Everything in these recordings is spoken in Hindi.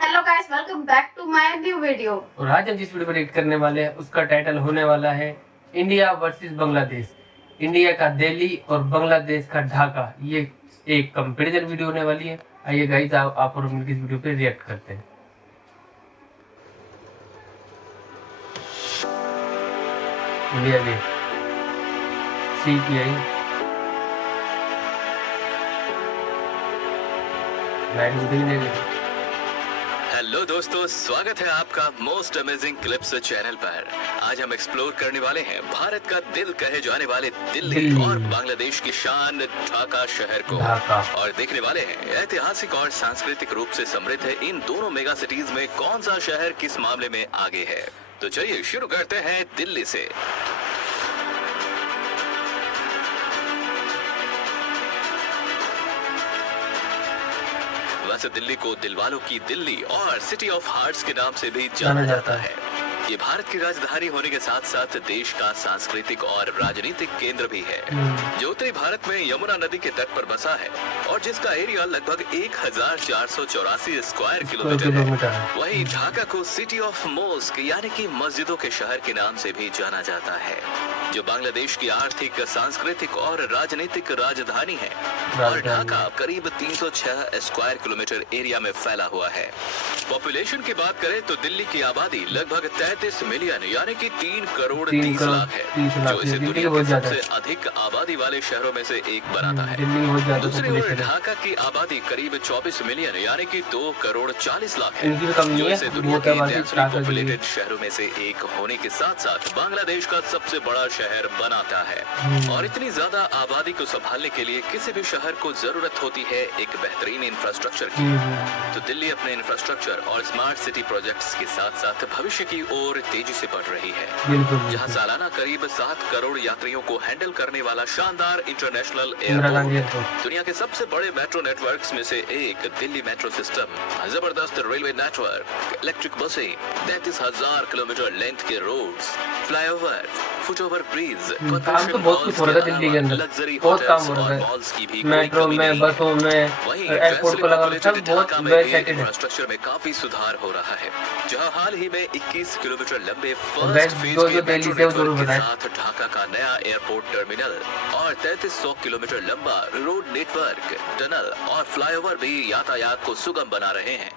Hello guys, welcome back to my new video. और आज हम जिस वीडियो को एडिट करने वाले हैं उसका टाइटल होने वाला है इंडिया वर्सेस बांग्लादेश। इंडिया का दिल्ली और बांग्लादेश का ढाका, ये एक कंपैरिजन वीडियो होने वाली है। आइए गाइस, आप और मिलकर इस वीडियो पे रिएक्ट करते हैं। इंडिया गेट CPI हेलो दोस्तों, स्वागत है आपका मोस्ट अमेजिंग क्लिप्स चैनल पर। आज हम एक्सप्लोर करने वाले हैं भारत का दिल कहे जाने वाले दिल्ली और बांग्लादेश की शान ढाका शहर को, और देखने वाले हैं ऐतिहासिक और सांस्कृतिक रूप से समृद्ध है इन दोनों मेगा सिटीज में कौन सा शहर किस मामले में आगे है। तो चलिए शुरू करते हैं दिल्ली से। वैसे दिल्ली को दिलवालों की दिल्ली और सिटी ऑफ हार्ट्स के नाम से भी जाना जाता है। ये भारत की राजधानी होने के साथ साथ देश का सांस्कृतिक और राजनीतिक केंद्र भी है, जो उत्तरी भारत में यमुना नदी के तट पर बसा है और जिसका एरिया लगभग 1484 स्क्वायर किलोमीटर है। वहीं ढाका को सिटी ऑफ मॉस्क यानी कि मस्जिदों के शहर के नाम से भी जाना जाता है, जो बांग्लादेश की आर्थिक, सांस्कृतिक और राजनीतिक राजधानी है। और ढाका करीब 306 स्क्वायर किलोमीटर एरिया में फैला हुआ है। पॉपुलेशन की बात करें तो दिल्ली की आबादी लगभग 33 मिलियन यानी कि 3 करोड़ 30 लाख है, जो इसे दुनिया के सबसे अधिक आबादी वाले शहरों में से एक बनाता है। दूसरी ओर ढाका की आबादी करीब 24 मिलियन यानी कि 2 करोड़ 40 लाख है, जो इसे दुनिया के डेंसली पॉपुलेटेड शहरों में से एक होने के साथ साथ बांग्लादेश का सबसे बड़ा शहर बनाता है। और इतनी ज्यादा आबादी को संभालने के लिए किसी भी शहर को जरूरत होती है एक बेहतरीन इंफ्रास्ट्रक्चर की। तो दिल्ली अपने इंफ्रास्ट्रक्चर और स्मार्ट सिटी प्रोजेक्ट्स के साथ साथ भविष्य की ओर तेजी से बढ़ रही है, जहां सालाना करीब 7 करोड़ यात्रियों को हैंडल करने वाला शानदार इंटरनेशनल एयरपोर्ट, दुनिया के सबसे बड़े मेट्रो नेटवर्क्स में से एक दिल्ली मेट्रो सिस्टम, जबरदस्त रेलवे नेटवर्क, इलेक्ट्रिक बसें, 33,000 किलोमीटर लेंथ के रोड्स, फ्लाईओवर, फुटओवर ब्रिज, काम तो बहुत कुछ हो रहा है दिल्ली के अंदर, बहुत काम हो रहा है। मेट्रो में, बसों में, एयरपोर्ट को लगा सब बहुत वेल सेटेड है। इंफ्रास्ट्रक्चर में काफी सुधार हो रहा है, जहां हाल ही में 21 किलोमीटर लंबे फर्स्ट फेज के मेट्रो नेटवर्क के साथ ढाका का नया एयरपोर्ट टर्मिनल और 3300 किलोमीटर लंबा रोड नेटवर्क, टनल और फ्लाईओवर भी यातायात को सुगम बना रहे हैं।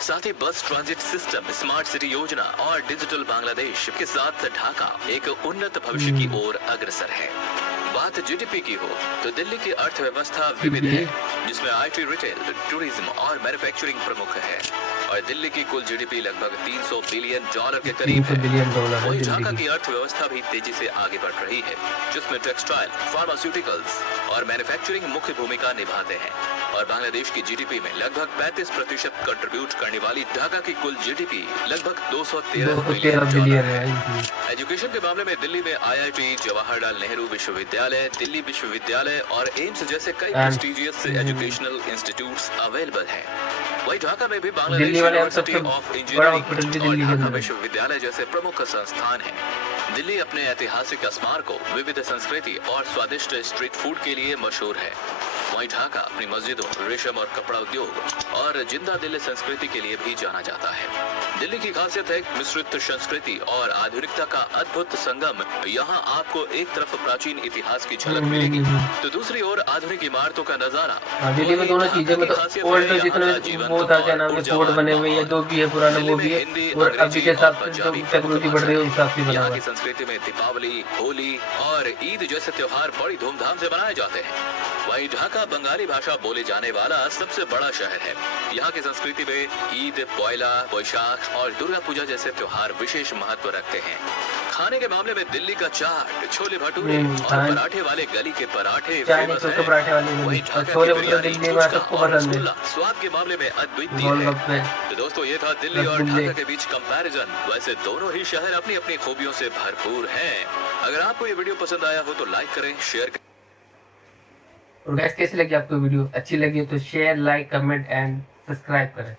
साथ ही बस ट्रांजिट सिस्टम, स्मार्ट सिटी योजना और डिजिटल बांग्लादेश के साथ ढाका एक उन्नत भविष्य की ओर अग्रसर है। बात जीडीपी की हो तो दिल्ली की अर्थव्यवस्था विविध है, जिसमें IT, रिटेल, टूरिज्म और मैन्युफैक्चरिंग प्रमुख है। और दिल्ली की कुल जीडीपी लगभग $300 बिलियन के करीब है। वहीं ढाका की अर्थव्यवस्था भी तेजी से आगे बढ़ रही है, जिसमें टेक्सटाइल, फार्मास्यूटिकल्स और मैन्युफैक्चरिंग मुख्य भूमिका निभाते हैं। और बांग्लादेश की जीडीपी में लगभग 35% कंट्रीब्यूट करने वाली ढाका की कुल जीडीपी लगभग 213 बिलियन है। एजुकेशन के मामले में दिल्ली में IIT, जवाहरलाल नेहरू विश्वविद्यालय, दिल्ली विश्वविद्यालय और एम्स जैसे कई प्रेस्टिजियस एजुकेशनल इंस्टीट्यूट्स अवेलेबल हैं। वहीं ढाका में भी बांग्लादेश यूनिवर्सिटी ऑफ इंजीनियरिंग और ढाका विश्वविद्यालय जैसे प्रमुख संस्थान हैं। दिल्ली अपने ऐतिहासिक स्मारकों, विविध संस्कृति और स्वादिष्ट स्ट्रीट फूड के लिए मशहूर है। वहीं ढाका अपनी मस्जिदों, रेशम और कपड़ा उद्योग और जिंदा दिल संस्कृति के लिए भी जाना जाता है। दिल्ली की खासियत है मिश्रित संस्कृति और आधुनिकता का अद्भुत संगम। यहाँ आपको एक तरफ प्राचीन इतिहास की झलक मिलेगी, तो दूसरी ओर आधुनिक इमारतों का नजारा। दिल्ली में दोनों चीजें, मतलब ओल्ड जितने वो था, क्या नाम है, फोर्ट बने हुए हैं, जो भी है पुराना वो भी है, और अभी के साथ जो टेक्नोलॉजी बढ़ रही है उस हिसाब से बना हुआ है। संस्कृति में दीपावली, होली और ईद जैसे त्योहार बड़ी धूमधाम से मनाए जाते हैं। वहीं ढाका बंगाली भाषा बोले जाने वाला सबसे बड़ा शहर है। यहाँ की संस्कृति में ईद, पोयला, बोईशाख और दुर्गा पूजा जैसे त्योहार विशेष महत्व रखते हैं। खाने के मामले में दिल्ली का चाट, छोले भटूरे और पराठे वाले गली के पराठे फेमस हैं। वहीं ढाका की बिरयानी, और रसगुल्ला स्वाद के मामले में अद्वितीय है। तो दोस्तों, ये था दिल्ली और ढाका के बीच कंपैरिजन। वैसे दोनों ही शहर अपनी अपनी खूबियों से भरपूर हैं। अगर आपको ये वीडियो पसंद आया हो तो लाइक करें, शेयर करें। और गाइस, कैसी लगी आपको वीडियो? अच्छी लगी तो share, like, comment and subscribe करें।